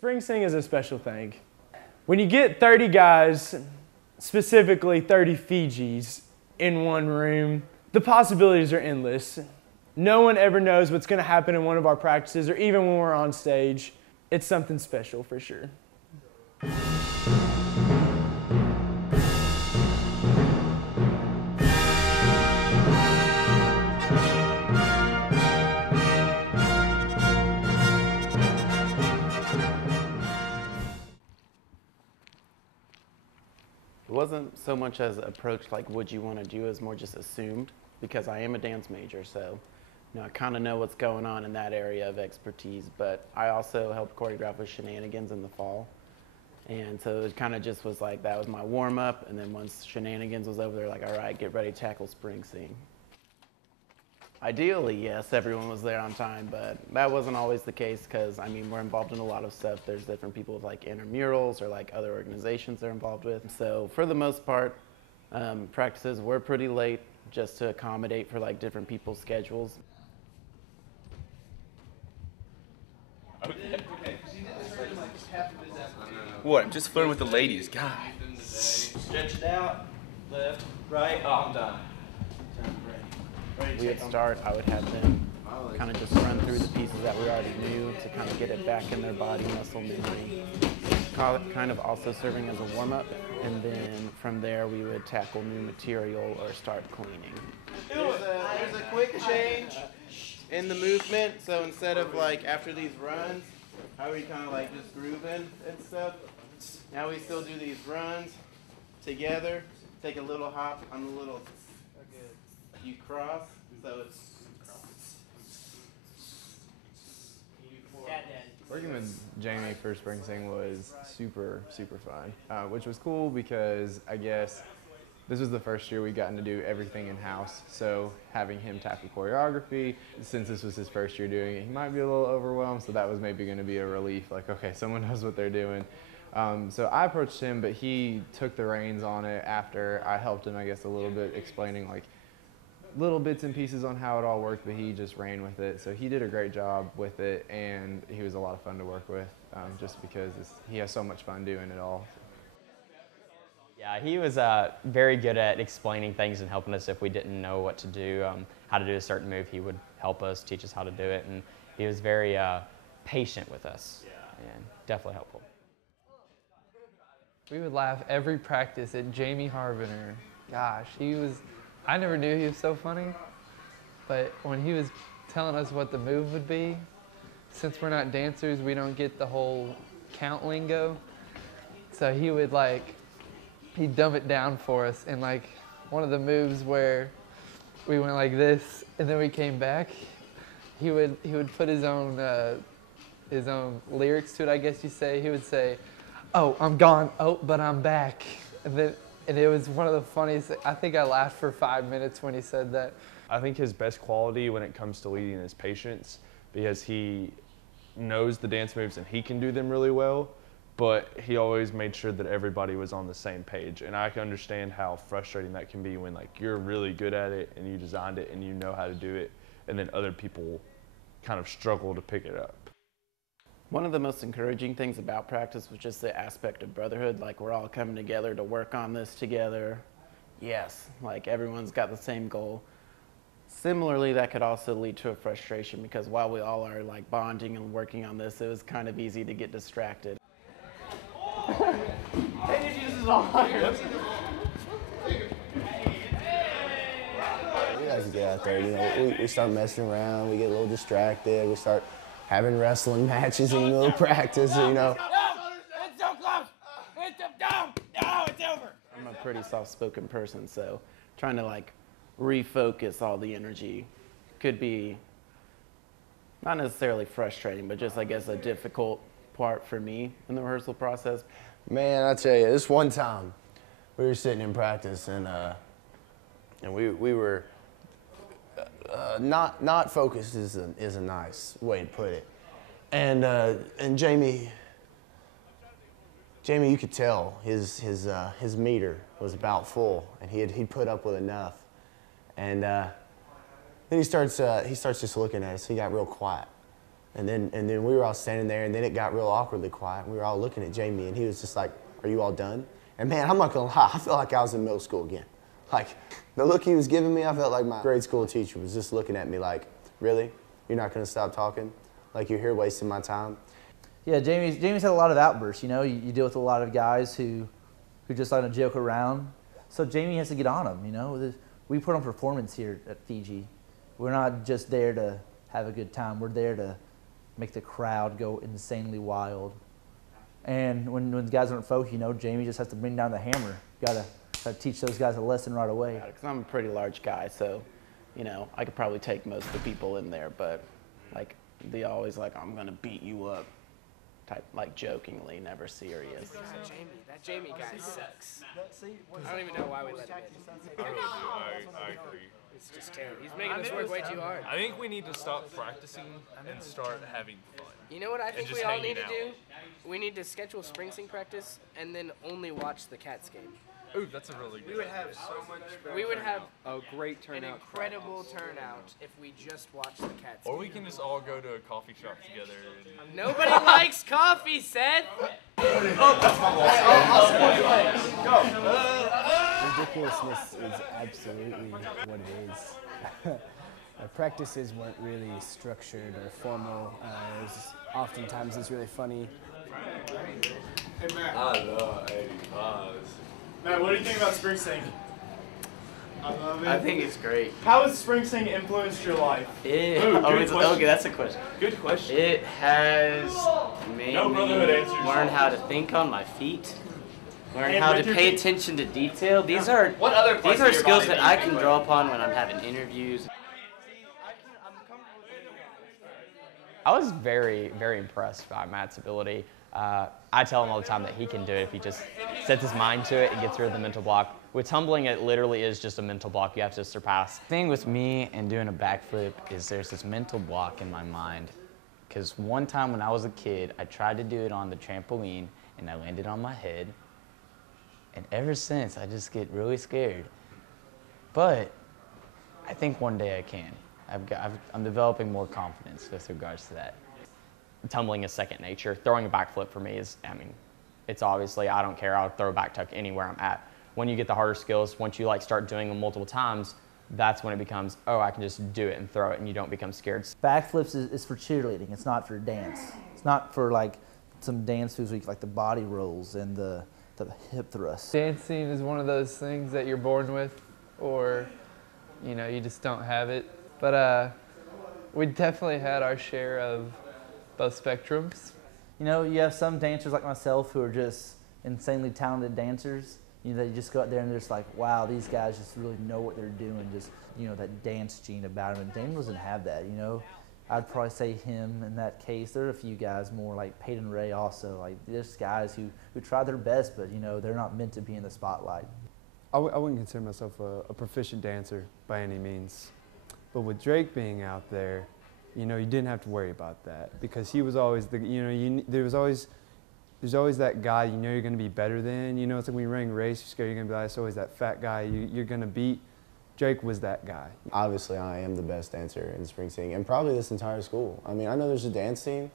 Spring Sing is a special thing. When you get 30 guys, specifically 30 Fijis, in one room, the possibilities are endless. No one ever knows what's going to happen in one of our practices or even when we're on stage. It's something special for sure. It wasn't so much as approached like what you want to do, as more just assumed, because I am a dance major, so I kind of know what's going on in that area of expertise. But I also helped choreograph with Shenanigans in the fall, and so it kind of just was like that was my warm up, and then once Shenanigans was over, they're like, all right, get ready to tackle Spring Sing. Ideally, yes, everyone was there on time, but that wasn't always the case because, I mean, we're involved in a lot of stuff. There's different people with like intramurals or like other organizations they're involved with. So for the most part, practices were pretty late just to accommodate for like different people's schedules. What? I'm just flirting with the ladies, God. Stretch it out, left, right, oh, I'm done. We would start, I would have them kind of just run through the pieces that we already knew to kind of get it back in their body muscle memory. Kind of also serving as a warm-up, and then from there we would tackle new material or start cleaning. There's a quick change in the movement, so instead of like after these runs, how we kind of like just grooving and stuff, now we still do these runs together, take a little hop on the little, you cross, so it's... Working with Jamie for Spring Sing was super fun, which was cool because I guess this was the first year we'd gotten to do everything in-house, so having him tackle choreography, since this was his first year doing it, he might be a little overwhelmed, so that was maybe going to be a relief, like, okay, someone knows what they're doing. So I approached him, but he took the reins on it after I helped him, I guess, a little bit, explaining like little bits and pieces on how it all worked, but he just ran with it. So he did a great job with it, and he was a lot of fun to work with, just because he has so much fun doing it all. Yeah, he was very good at explaining things and helping us if we didn't know what to do, how to do a certain move. He would help us, teach us how to do it, and he was very patient with us, and definitely helpful. We would laugh every practice at Jamie Harviner. Gosh, I never knew he was so funny, but when he was telling us what the move would be, since we're not dancers, we don't get the whole count lingo. So he would he'd dumb it down for us, and like one of the moves where we went like this and then we came back, he would put his own lyrics to it, I guess you say. He would say, "Oh, I'm gone, oh, but I'm back." And it was one of the funniest. I think I laughed for 5 minutes when he said that. I think his best quality when it comes to leading is patience, because he knows the dance moves and he can do them really well, but he always made sure that everybody was on the same page. And I can understand how frustrating that can be when like you're really good at it and you designed it and you know how to do it, and then other people kind of struggle to pick it up. One of the most encouraging things about practice was just the aspect of brotherhood. Like, we're all coming together to work on this together. Yes, like everyone's got the same goal. Similarly, that could also lead to a frustration, because while we all are like bonding and working on this, it was kind of easy to get distracted. We like to get out there, we start messing around, we get a little distracted, we start having wrestling matches in the middle of practice, No, it's so close. It's over. I'm a pretty soft-spoken person, so trying to like refocus all the energy could be not necessarily frustrating, but just, I guess, a difficult part for me in the rehearsal process. Man, I tell you, this one time we were sitting in practice, and we were not focused is a nice way to put it, and Jamie, you could tell his meter was about full, and he'd put up with enough, and then he starts just looking at us. He got real quiet, And then we were all standing there, and then it got real awkwardly quiet. We were all looking at Jamie, and he was just like, "Are you all done?" And man, I'm not gonna lie, I felt like I was in middle school again. Like, the look he was giving me, I felt like my grade school teacher was just looking at me like, "Really? You're not gonna stop talking? Like, you're here wasting my time?" Yeah, Jamie's had a lot of outbursts. You know, you deal with a lot of guys who just like to joke around. So Jamie has to get on them. You know, we put on performance here at Fiji. We're not just there to have a good time. We're there to make the crowd go insanely wild. And when the guys aren't focused, you know, Jamie just has to bring down the hammer. Gotta teach those guys a lesson right away. Because I'm a pretty large guy, so, you know, I could probably take most of the people in there, but like they always like, "I'm gonna beat you up," type, like jokingly, never serious. That Jamie guy sucks. I don't even know why we let him in. I agree. It's just terrible. He's making us work way too hard. I think we need to stop practicing and start having fun. You know what I think we all need to do? We need to schedule spring sing practice and then only watch the Cats game. Ooh, that's a really good. We would have so much. We would have a great turnout. An incredible turnout if we just watched the Cats Or game. we can just all go to a coffee shop together. And Nobody likes coffee, Seth. Ridiculousness is absolutely what it is. Our practices weren't really structured or formal. Oftentimes it's really funny. Hey, Matt. I love 80 miles. Matt, what do you think about spring sing? I love it. I think it's great. How has spring sing influenced your life? Okay, that's a question. Good question. It has made No me brotherhood answers. learn how to think on my feet, learn And how with to your pay feet. attention to detail. These are What other parts these of are your skills body that do you I think can with? draw upon when I'm having interviews. I was very, very impressed by Matt's ability. I tell him all the time that he can do it if he just sets his mind to it and gets rid of the mental block. With tumbling, it literally is just a mental block you have to surpass. The thing with me and doing a backflip is there's this mental block in my mind. Because one time when I was a kid, I tried to do it on the trampoline and I landed on my head. And ever since, I just get really scared. But I think one day I can. I'm developing more confidence with regards to that. Tumbling is second nature. Throwing a backflip for me is, I mean, it's obviously, I don't care. I'll throw a back tuck anywhere I'm at. When you get the harder skills, once you like start doing them multiple times, that's when it becomes, oh, I can just do it and throw it, and you don't become scared. Backflips is for cheerleading. It's not for dance. It's not for like some dance moves like the body rolls and the hip thrusts. Dancing is one of those things that you're born with, or you know, you just don't have it. But we definitely had our share of both spectrums. You know, you have some dancers like myself who are just insanely talented dancers. You know, they just go out there and they're just like, wow, these guys just really know what they're doing. Just, you know, that dance gene about them. And Daniel doesn't have that, you know. I'd probably say him in that case. There are a few guys more like Peyton Ray also. Like, there's guys who try their best, but, you know, they're not meant to be in the spotlight. I wouldn't consider myself a proficient dancer by any means. But with Drake being out there, you know, you didn't have to worry about that because he was always the, you know, there's always that guy you know you're going to be better than. You know, it's like when you're running a race, you're scared you're going to be like, it's always that fat guy you're going to beat. Drake was that guy. Obviously, I am the best dancer in spring sing, and probably this entire school. I mean, I know there's a dance team,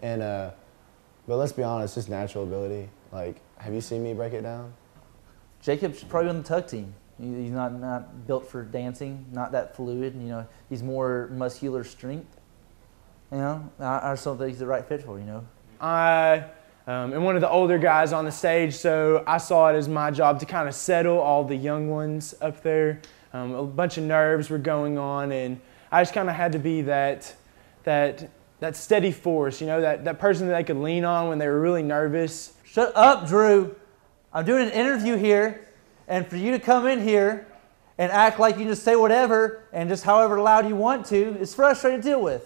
and but let's be honest, just natural ability. Like, have you seen me break it down? Jacob's probably on the tug team. He's not built for dancing, not that fluid. You know, he's more muscular strength. You know, I just don't think he's the right fit for, you know. I am one of the older guys on the stage, so I saw it as my job to kind of settle all the young ones up there. A bunch of nerves were going on, and I just kind of had to be that steady force, you know, that person that they could lean on when they were really nervous. Shut up, Drew. I'm doing an interview here, and for you to come in here and act like you can just say whatever and just however loud you want to is frustrating to deal with.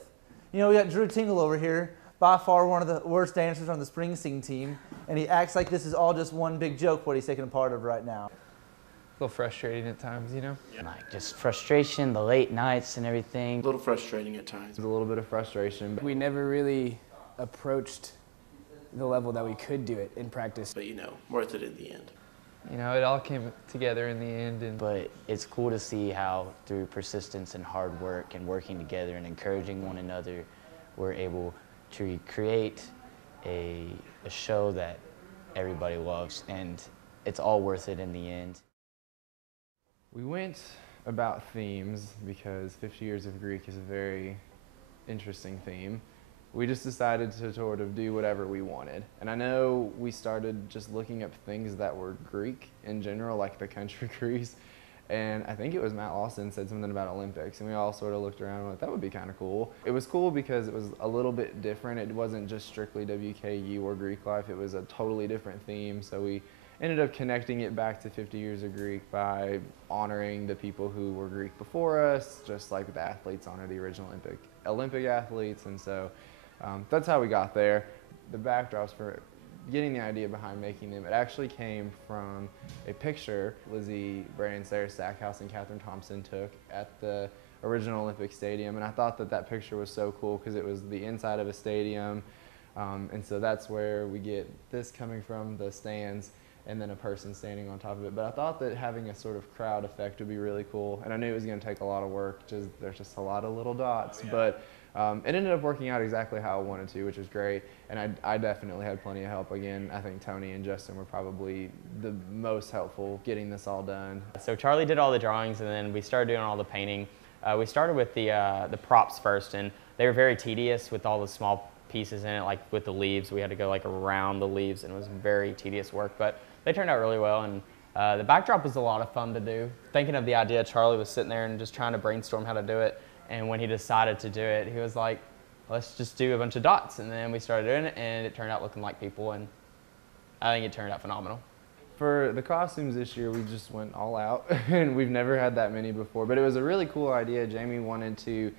You know, we got Drew Tingle over here, by far one of the worst dancers on the spring sing team, and he acts like this is all just one big joke what he's taking a part of right now. A little frustrating at times, you know? Like just frustration, the late nights and everything. A little frustrating at times. There's a little bit of frustration. We never really approached the level that we could do it in practice. But you know, worth it in the end. You know, it all came together in the end. But it's cool to see how through persistence and hard work and working together and encouraging one another, we're able to create a show that everybody loves, and it's all worth it in the end. We went about themes because 50 years of Greek is a very interesting theme. We just decided to sort of do whatever we wanted. And I know we started just looking up things that were Greek in general, like the country Greece. And I think it was Matt Lawson said something about Olympics, and we all sort of looked around and were like, that would be kind of cool. It was cool because it was a little bit different. It wasn't just strictly WKU or Greek life. It was a totally different theme. So we ended up connecting it back to 50 years of Greek by honoring the people who were Greek before us, just like the athletes honor the original Olympic athletes. And so that's how we got there. The backdrops for getting the idea behind making them, it actually came from a picture Lizzie Bray and Sarah Stackhouse and Catherine Thompson took at the original Olympic Stadium. And I thought that that picture was so cool because it was the inside of a stadium. And so that's where we get this coming from, the stands, and then a person standing on top of it. But I thought that having a sort of crowd effect would be really cool. And I knew it was going to take a lot of work. There's just a lot of little dots. But it ended up working out exactly how I wanted to, which was great. And I definitely had plenty of help. Again, I think Tony and Justin were probably the most helpful getting this all done. So Charlie did all the drawings, and then we started doing all the painting. We started with the props first, and they were very tedious with all the small pieces in it, like with the leaves. We had to go like around the leaves, and it was very tedious work, but they turned out really well. And the backdrop was a lot of fun to do. Thinking of the idea, Charlie was sitting there and just trying to brainstorm how to do it. And when he decided to do it, he was like, let's just do a bunch of dots. And then we started doing it, and it turned out looking like people, and I think it turned out phenomenal. For the costumes this year, we just went all out, and we've never had that many before. But it was a really cool idea. Jamie wanted to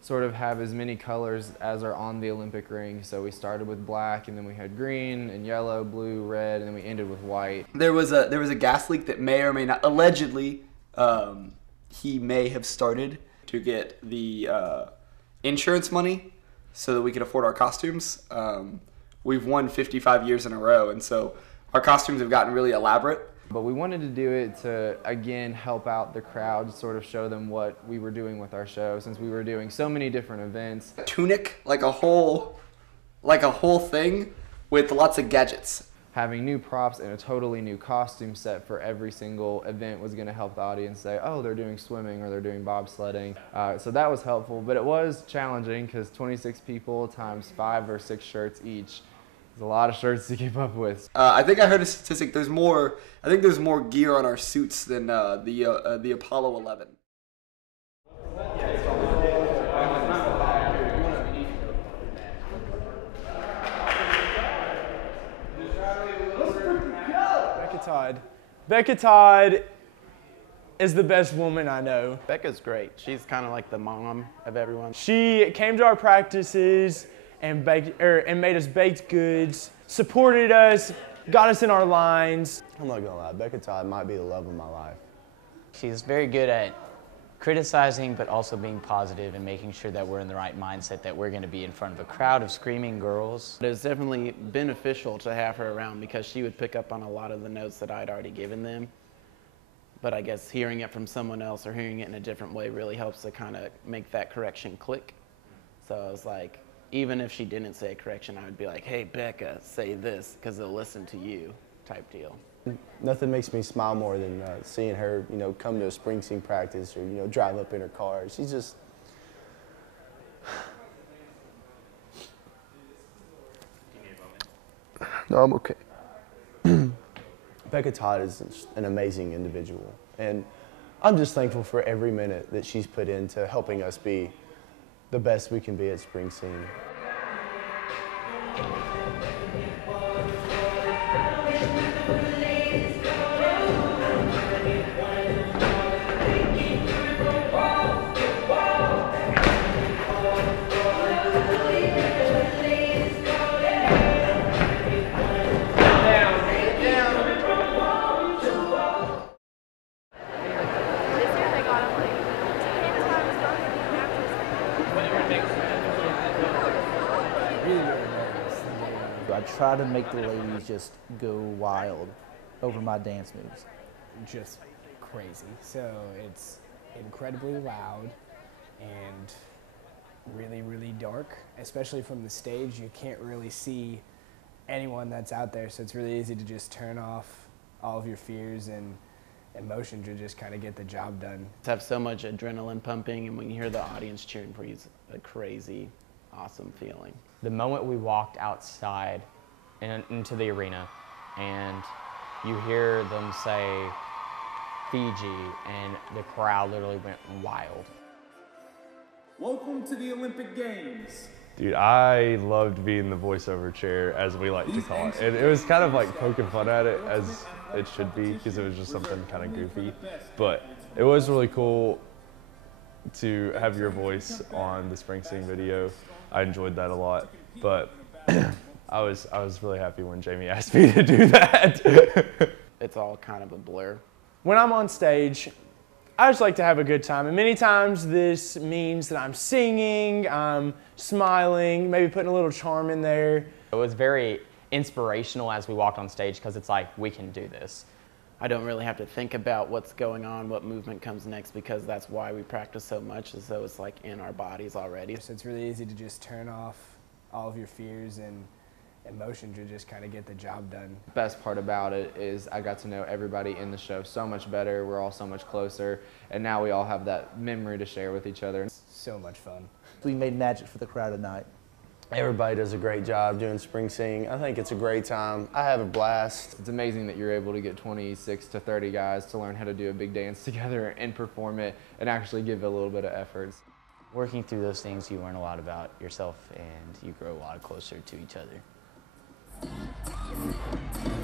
sort of have as many colors as are on the Olympic ring. So we started with black, and then we had green and yellow, blue, red, and then we ended with white. There was a gas leak that may or may not, allegedly, he may have started to get the insurance money so that we could afford our costumes. We've won 55 years in a row, and so our costumes have gotten really elaborate. But we wanted to do it to, again, help out the crowd, sort of show them what we were doing with our show, since we were doing so many different events. A tunic, like a whole thing with lots of gadgets. Having new props and a totally new costume set for every single event was going to help the audience say, oh, they're doing swimming or they're doing bobsledding. So that was helpful, but it was challenging because 26 people times 5 or 6 shirts each is a lot of shirts to keep up with. I think I heard a statistic. There's more gear on our suits than the Apollo 11. Becca Todd is the best woman I know. Becca's great. She's kind of like the mom of everyone. She came to our practices and made us baked goods, supported us, got us in our lines. I'm not gonna lie, Becca Todd might be the love of my life. She's very good at criticizing, but also being positive and making sure that we're in the right mindset, that we're going to be in front of a crowd of screaming girls. It was definitely beneficial to have her around because she would pick up on a lot of the notes that I'd already given them. But I guess hearing it from someone else or hearing it in a different way really helps to kind of make that correction click. So I was like, even if she didn't say a correction, I would be like, hey, Becca, say this, because they'll listen to you, type deal. Nothing makes me smile more than seeing her, come to a spring sing practice or, drive up in her car. She's just... No, I'm okay. Becca Todd is an amazing individual, and I'm just thankful for every minute that she's put into helping us be the best we can be at spring sing. I try to make the ladies just go wild over my dance moves. Just crazy. So it's incredibly loud, and really, really dark, especially from the stage. You can't really see anyone that's out there, so it's really easy to just turn off all of your fears and emotion to just kind of get the job done. To have so much adrenaline pumping, and when you hear the audience cheering for you, it's a crazy, awesome feeling. The moment we walked outside into the arena and you hear them say Fiji, and the crowd literally went wild. Welcome to the Olympic Games. Dude, I loved being the voiceover chair, as we like to call it. And it was kind of like poking fun at it, as it should be, because it was just something kind of goofy. But it was really cool to have your voice on the Springsteen video. I enjoyed that a lot. But I was really happy when Jamie asked me to do that. It's all kind of a blur. When I'm on stage, I just like to have a good time. And many times this means that I'm singing, I'm smiling, maybe putting a little charm in there. It was very inspirational as we walked on stage because it's like, we can do this. I don't really have to think about what's going on, what movement comes next, because that's why we practice so much, as though it's like in our bodies already. So it's really easy to just turn off all of your fears and emotion to just kind of get the job done. Best part about it is I got to know everybody in the show so much better. We're all so much closer, and now we all have that memory to share with each other. So much fun. We made magic for the crowd tonight. Everybody does a great job doing spring singing. I think it's a great time. I have a blast. It's amazing that you're able to get 26 to 30 guys to learn how to do a big dance together and perform it and actually give a little bit of effort. Working through those things, you learn a lot about yourself and you grow a lot closer to each other.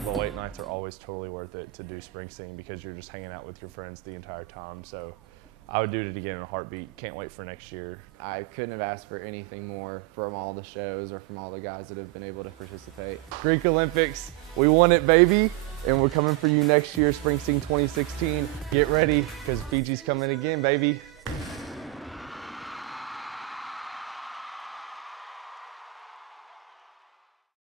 The late nights are always totally worth it to do Springsteen because you're just hanging out with your friends the entire time. So I would do it again in a heartbeat. Can't wait for next year. I couldn't have asked for anything more from all the shows or from all the guys that have been able to participate. Greek Olympics, we won it, baby. And we're coming for you next year, Springsteen 2016. Get ready, because Fiji's coming again, baby.